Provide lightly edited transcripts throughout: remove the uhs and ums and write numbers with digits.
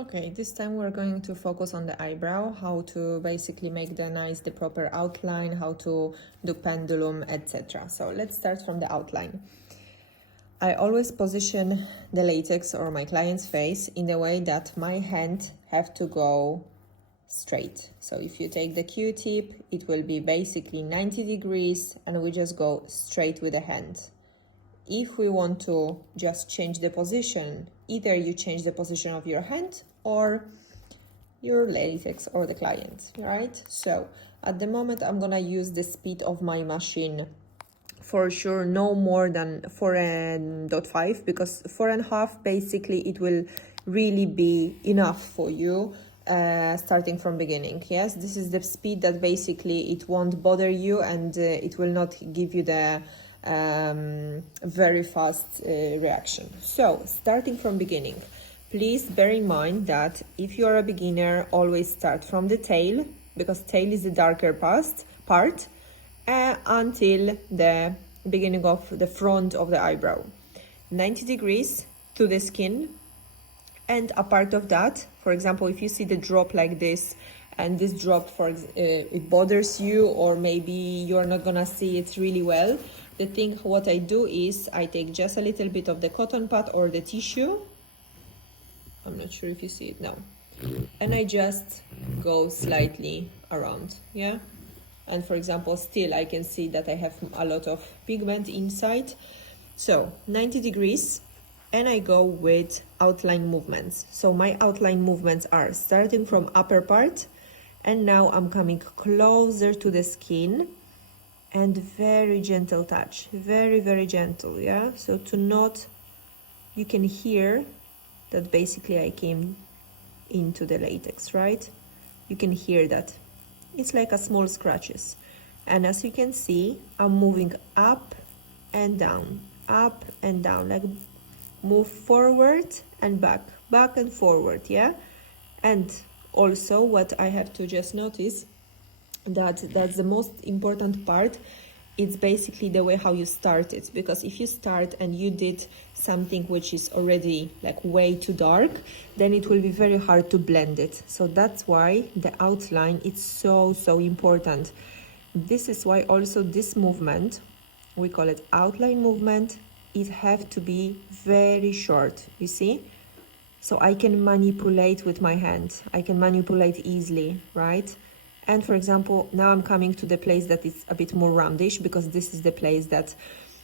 Okay, this time we're going to focus on the eyebrow, how to basically make the proper outline, how to do pendulum, etc. So let's start from the outline. I always position the latex or my client's face in the way that my hand have to go straight. So if you take the Q-tip, it will be basically 90 degrees and we just go straight with the hand. If we want to just change the position, either you change the position of your hand or your latex or the client, right? So at the moment, I'm gonna use the speed of my machine for sure no more than 4.5, because 4.5 basically it will really be enough for you starting from beginning. Yes, this is the speed that basically it won't bother you and it will not give you the very fast reaction. So starting from beginning, please bear in mind that if you are a beginner, always start from the tail, because tail is the darker part until the beginning of the front of the eyebrow. 90 degrees to the skin, and a part of that, for example, if you see the drop like this, and this drop, it bothers you, or maybe you're not gonna see it really well, the thing what I do is I take just a little bit of the cotton pad or the tissue. I'm not sure if you see it now. And I just go slightly around, yeah? And for example, still I can see that I have a lot of pigment inside. So 90 degrees, and I go with outline movements. So my outline movements are starting from upper part, and now I'm coming closer to the skin, and very gentle touch, very, very gentle, yeah? So to not, you can hear that basically I came into the latex, right? You can hear that. It's like a small scratches. And as you can see, I'm moving up and down, like move forward and back and forward, yeah? And also what I have to just notice, that's the most important part. It's basically the way how you start it, because if you start and you did something which is already like way too dark, then it will be very hard to blend it. So that's why the outline is so important. This is why also this movement, we call it outline movement, it have to be very short, you see? So I can manipulate with my hand, I can manipulate easily, right? And for example, now I'm coming to the place that is a bit more roundish, because this is the place that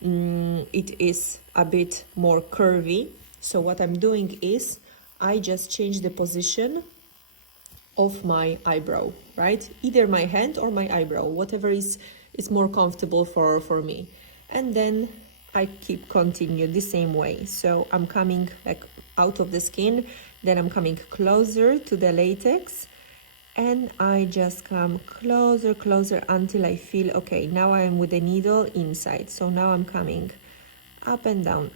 it is a bit more curvy. So what I'm doing is I just change the position of my eyebrow, right? Either my hand or my eyebrow, whatever is more comfortable for me. And then I continue the same way. So I'm coming like out of the skin, then I'm coming closer to the latex, and I just come closer until I feel, okay, now I am with the needle inside. So now I'm coming up and down,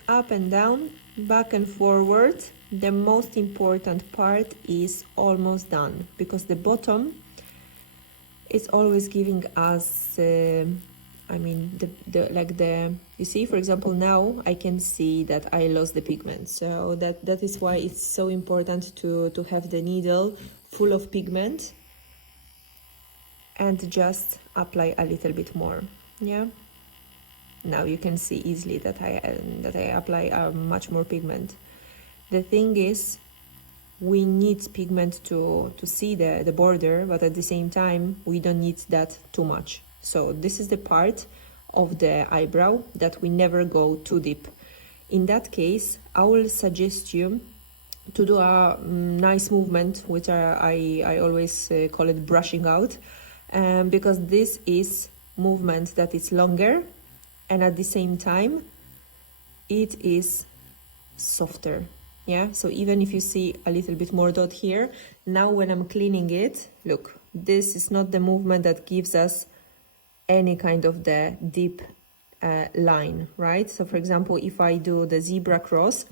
back and forward. The most important part is almost done, because the bottom is always giving us, you see, for example, now I can see that I lost the pigment. So that is why it's so important to have the needle full of pigment and just apply a little bit more, yeah? Now you can see easily that I apply much more pigment. The thing is, we need pigment to see the border, but at the same time, we don't need that too much. So this is the part of the eyebrow that we never go too deep. In that case, I will suggest you to do a nice movement, which I always call it brushing out, because this is movement that is longer, and at the same time, it is softer. Yeah, so even if you see a little bit more dot here, now when I'm cleaning it, look, this is not the movement that gives us any kind of the deep line, right? So for example, if I do the zebra cross,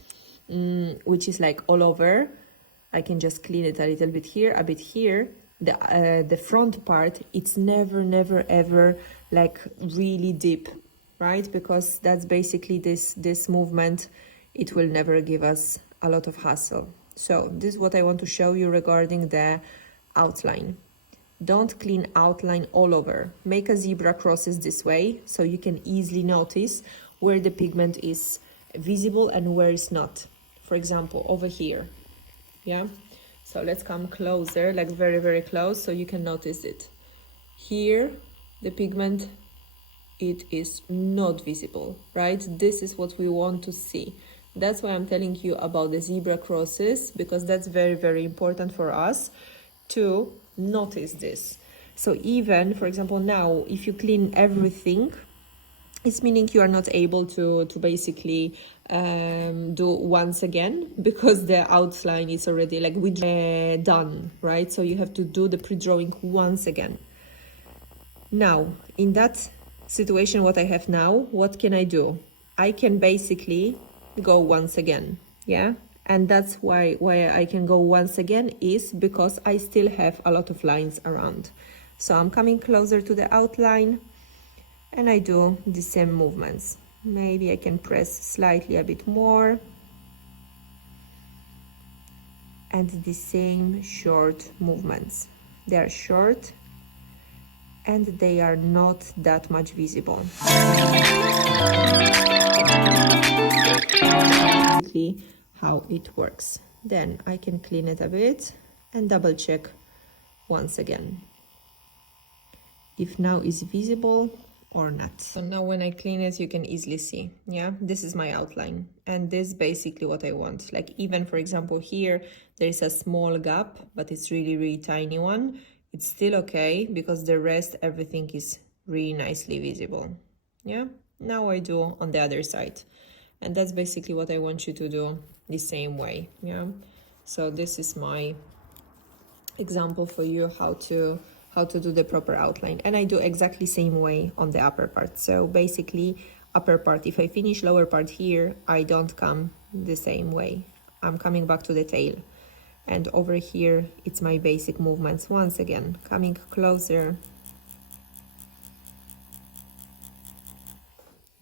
which is like all over, I can just clean it a little bit here, a bit here. The front part, it's never ever like really deep, right? Because that's basically this movement, it will never give us a lot of hassle. So this is what I want to show you regarding the outline. Don't clean outline all over. Make a zebra crosses this way so you can easily notice where the pigment is visible and where it's not. For example, over here, yeah? So let's come closer, like very, very close, so you can notice it. Here, the pigment, it is not visible, right? This is what we want to see. That's why I'm telling you about the zebra crosses, because that's very, very important for us to notice this. So even, for example, now, if you clean everything, it's meaning you are not able to basically do once again, because the outline is already like done, right? So you have to do the pre-drawing once again. Now, in that situation, what I have now, what can I do? I can basically go once again, yeah? And that's why I can go once again is because I still have a lot of lines around. So I'm coming closer to the outline and I do the same movements. Maybe I can press slightly a bit more. And the same short movements. They are short and they are not that much visible. How it works. Then I can clean it a bit and double check once again if now is visible or not. So now when I clean it, you can easily see, yeah, this is my outline and this is basically what I want. Like even for example here there is a small gap, but it's really, really tiny one. It's still okay because the rest, everything is really nicely visible. Yeah, now I do on the other side. And that's basically what I want you to do the same way, yeah? So this is my example for you how to do the proper outline. And I do exactly same way on the upper part. So basically upper part, if I finish lower part here, I don't come the same way. I'm coming back to the tail. And over here, it's my basic movements. Once again, coming closer.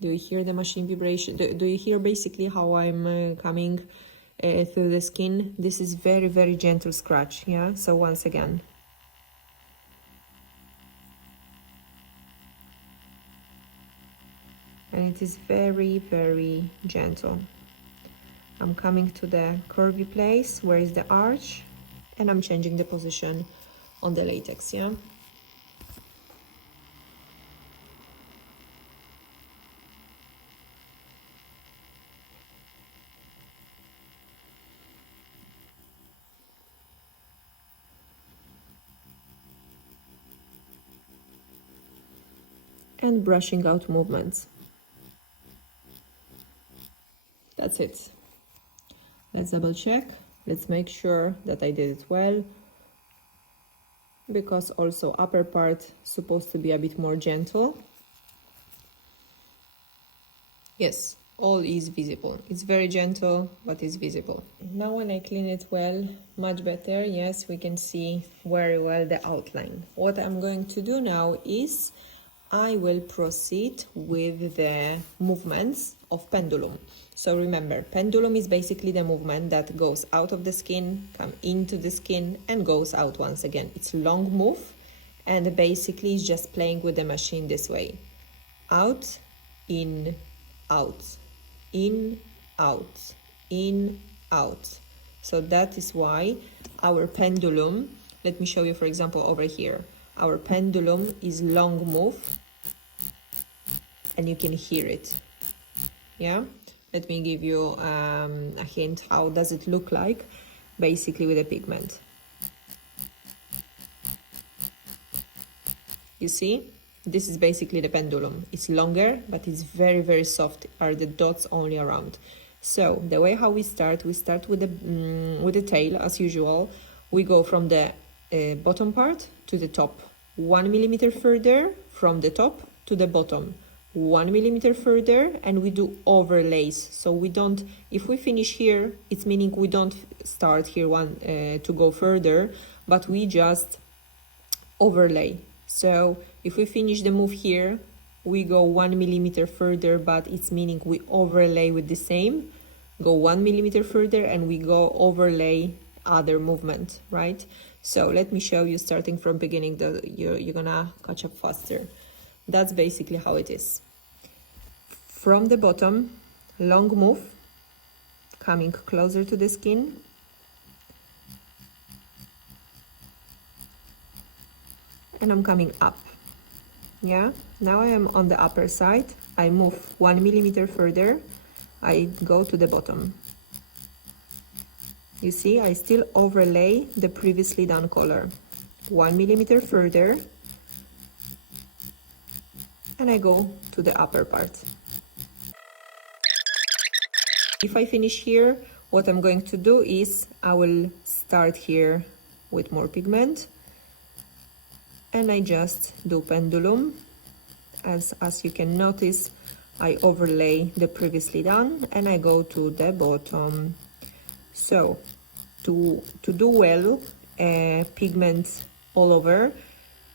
Do you hear the machine vibration? Do you hear basically how I'm coming through the skin? This is very, very gentle scratch, yeah? So once again. And it is very, very gentle. I'm coming to the curvy place, where is the arch, and I'm changing the position on the latex, yeah? And brushing out movements. That's it. Let's double check. Let's make sure that I did it well, because also upper part supposed to be a bit more gentle. Yes, all is visible. It's very gentle, but it's visible. Now when I clean it well, much better. Yes, we can see very well the outline. What I'm going to do now is I will proceed with the movements of pendulum. So remember, pendulum is basically the movement that goes out of the skin, come into the skin and goes out once again. It's a long move and basically it's just playing with the machine this way. Out, in, out, in, out, in, out. So that is why our pendulum, let me show you for example over here. Our pendulum is long move and you can hear it, yeah? Let me give you a hint, how does it look like basically with the pigment. You see, this is basically the pendulum. It's longer, but it's very, very soft, are the dots only around. So the way how we start with the tail as usual. We go from the bottom part to the top, 1 millimeter further from the top to the bottom, 1 millimeter further, and we do overlays. So we don't, if we finish here, it's meaning we don't start here to go further, but we just overlay. So if we finish the move here, we go 1 millimeter further, but it's meaning we overlay with the same go 1 millimeter further and we go overlay other movement, right? So let me show you starting from beginning, you're gonna catch up faster. That's basically how it is. From the bottom, long move, coming closer to the skin. And I'm coming up. Yeah, now I am on the upper side. I move 1 millimeter further. I go to the bottom. You see, I still overlay the previously done color. 1 millimeter further. And I go to the upper part. If I finish here, what I'm going to do is I will start here with more pigment. And I just do pendulum. As you can notice, I overlay the previously done and I go to the bottom. So to do well pigment all over,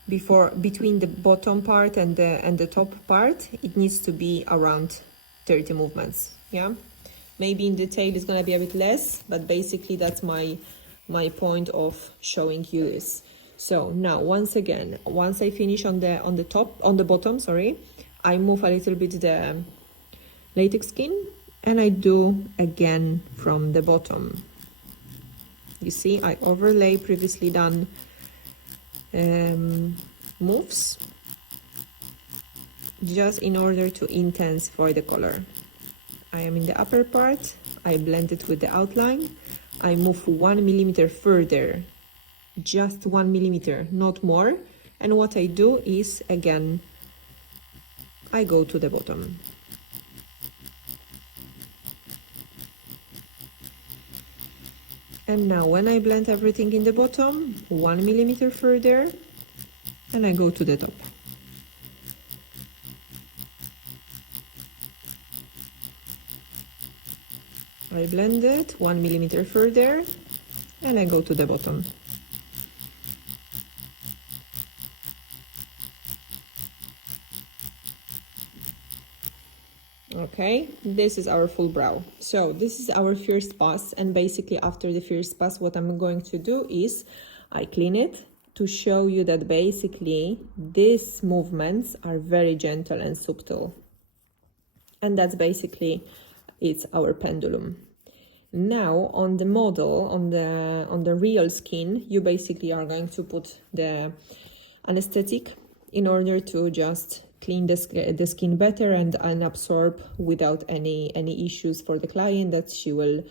between the bottom part and the top part, it needs to be around 30 movements. Yeah, maybe in the tail it's gonna be a bit less, but basically that's my point of showing you this. So now once again, once I finish on the bottom, sorry, I move a little bit the latex skin and I do again from the bottom. You see, I overlay previously done moves just in order to intensify the color. I am in the upper part, I blend it with the outline, I move 1 millimeter further, just 1 millimeter, not more. And what I do is, again, I go to the bottom. And now when I blend everything in the bottom, 1 millimeter further, and I go to the top. I blend it 1 millimeter further, and I go to the bottom. Okay, this is our full brow. So this is our first pass, and basically after the first pass, what I'm going to do is I clean it to show you that basically these movements are very gentle and subtle. And that's basically it's our pendulum. Now on the model, on the real skin, you basically are going to put the anesthetic in order to just clean the skin better and absorb without any issues for the client that she will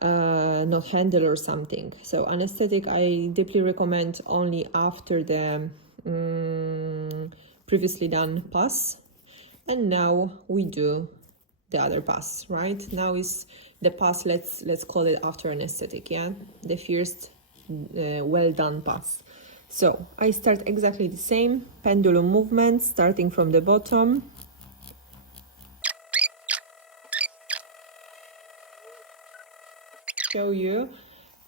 not handle or something. So anesthetic I deeply recommend only after the previously done pass. And now we do the other pass, right? Now is the pass, let's call it after anesthetic, yeah? The first well done pass. So I start exactly the same pendulum movement, starting from the bottom. Show you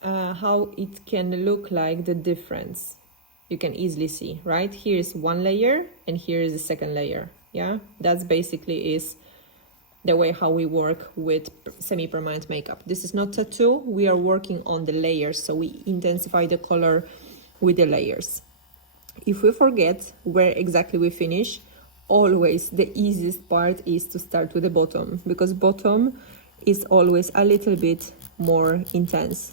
how it can look like the difference. You can easily see, right? Here is one layer and here is the second layer. Yeah, that's basically is the way how we work with semi-permanent makeup. This is not tattoo, we are working on the layers, so we intensify the color with the layers. If we forget where exactly we finish, always the easiest part is to start with the bottom, because bottom is always a little bit more intense.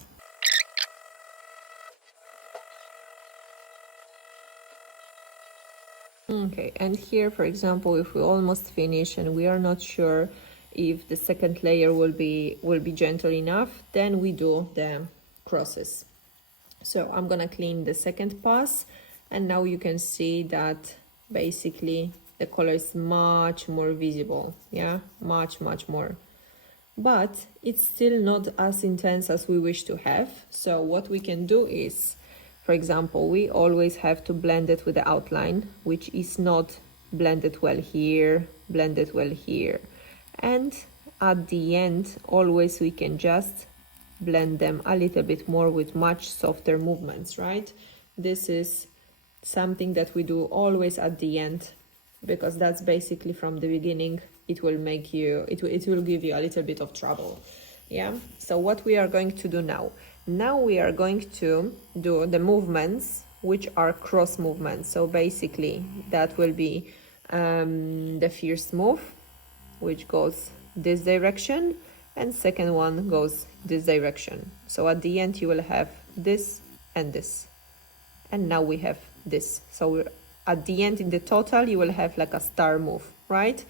Okay, and here, for example, if we almost finish and we are not sure if the second layer will be gentle enough, then we do the crosses. So I'm gonna clean the second pass, and now you can see that basically the color is much more visible. Yeah, much more, but it's still not as intense as we wish to have. So what we can do is, for example, we always have to blend it with the outline, which is not blended well here, blended well here. And at the end, always we can just blend them a little bit more with much softer movements, right? This is something that we do always at the end, because that's basically from the beginning, it will make you, it will give you a little bit of trouble. Yeah, so what we are going to do now? Now we are going to do the movements which are cross movements. So basically that will be the first move, which goes this direction, and second one goes this direction. So at the end you will have this and this, and now we have this. So at the end, in the total, you will have like a star move, right?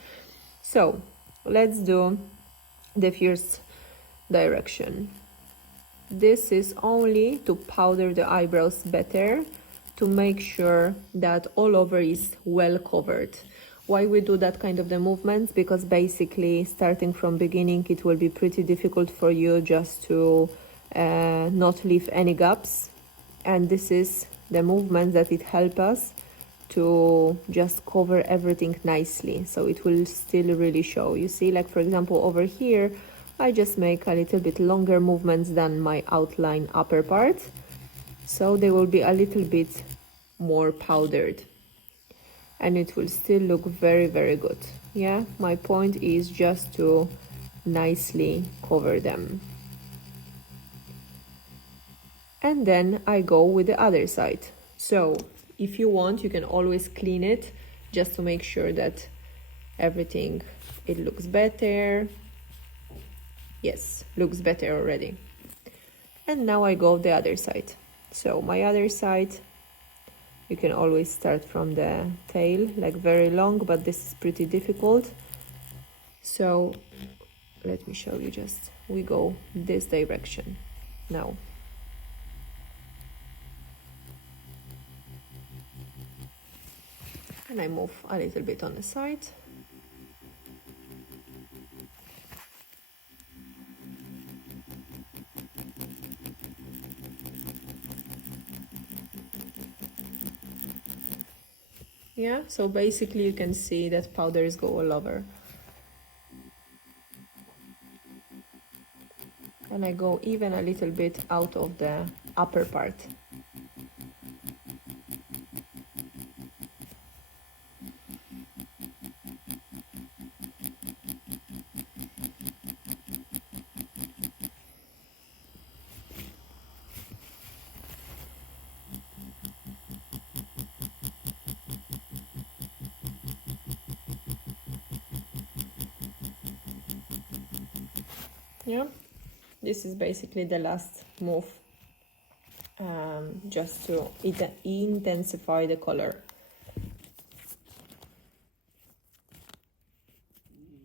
So let's do the first direction. This is only to powder the eyebrows better, to make sure that all over is well covered. Why we do that kind of the movements? Because basically starting from beginning it will be pretty difficult for you just to not leave any gaps, and this is the movement that it helps us to just cover everything nicely, so it will still really show. You see, like for example over here I just make a little bit longer movements than my outline upper part, so they will be a little bit more powdered and it will still look very, very good. Yeah, my point is just to nicely cover them. And then I go with the other side. So if you want, you can always clean it just to make sure that everything, it looks better. Yes, looks better already. And now I go the other side. So my other side, you can always start from the tail, like very long, but this is pretty difficult. So let me show you just, we go this direction now. And I move a little bit on the side. Yeah, so basically you can see that powders go all over. And I go even a little bit out of the upper part. Yeah, this is basically the last move, just to intensify the color.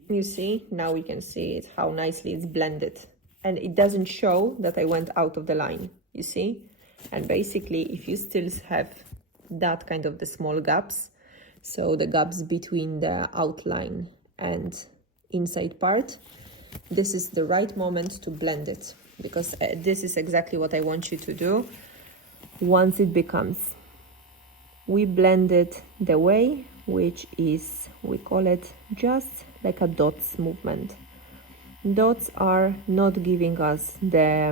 You see, now we can see it, how nicely it's blended, and it doesn't show that I went out of the line, you see. And basically if you still have that kind of the small gaps, so the gaps between the outline and inside part, this is the right moment to blend it, because this is exactly what I want you to do. Once it becomes, we blend it the way which is, we call it just like a dots movement. Dots are not giving us the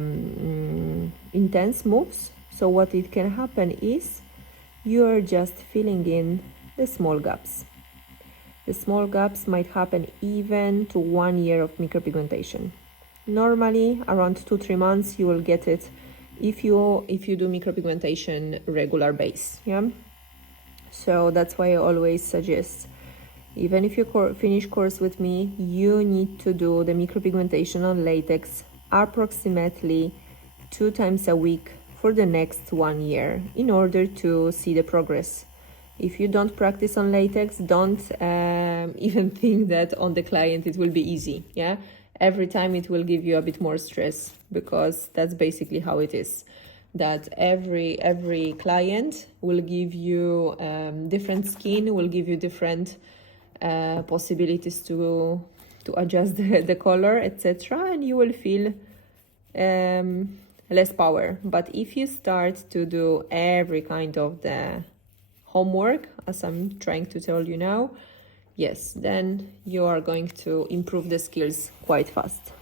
intense moves, so what it can happen is you are just filling in the small gaps. The small gaps might happen even to 1 year of micropigmentation. Normally, around 2-3 months, you will get it if you do micropigmentation regular base. Yeah. So that's why I always suggest, even if you finish course with me, you need to do the micropigmentation on latex approximately 2 times a week for the next 1 year in order to see the progress. If you don't practice on latex, don't even think that on the client it will be easy. Yeah, every time it will give you a bit more stress, because that's basically how it is. That every client will give you different skin, will give you different possibilities to adjust the color, etc., and you will feel less power. But if you start to do every kind of the homework, as I'm trying to tell you now, yes, then you are going to improve the skills quite fast.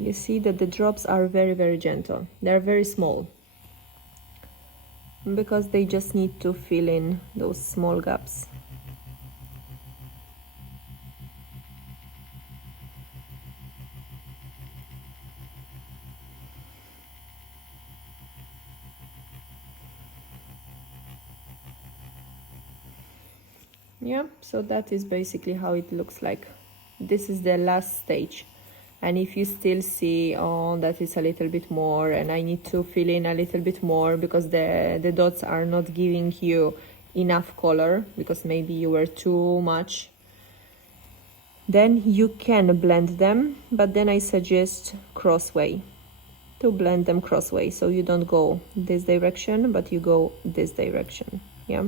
You see that the drops are very, very gentle. They're very small because they just need to fill in those small gaps. Yeah, so that is basically how it looks like. This is the last stage. And if you still see, oh, that is a little bit more and I need to fill in a little bit more because the dots are not giving you enough color because maybe you were too much, then you can blend them, but then I suggest crossway, to blend them crossway, so you don't go this direction but you go this direction. Yeah,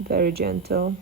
very gentle.